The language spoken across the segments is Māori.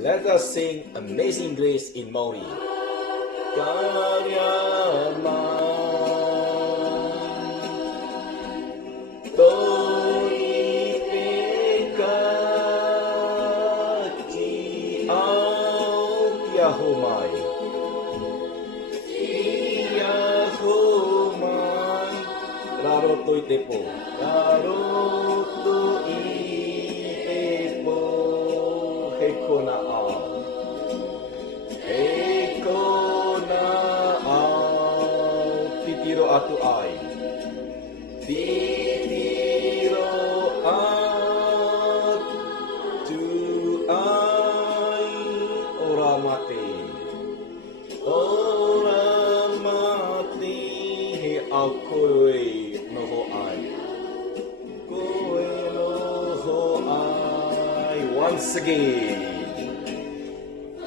Let us sing Amazing Grace in Maori. Raro i te po. Raro i te po. He kona ao. He kona ao. Titiro atu ai. Titiro atu ai. Ora mate. Ora mate. He au koe. Once again,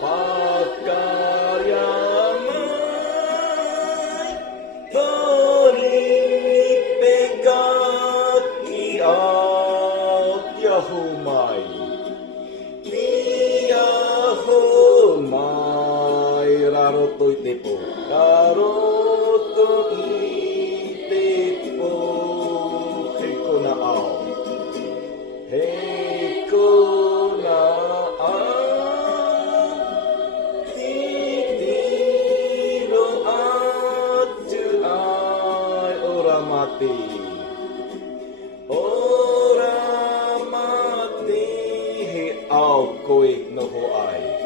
Whakaaria mai, ponipe kaki au tiahu mai, tiahu mai, raroto i te po, raroto i te po, he kona au, he kona ora mate he au koe noho ai.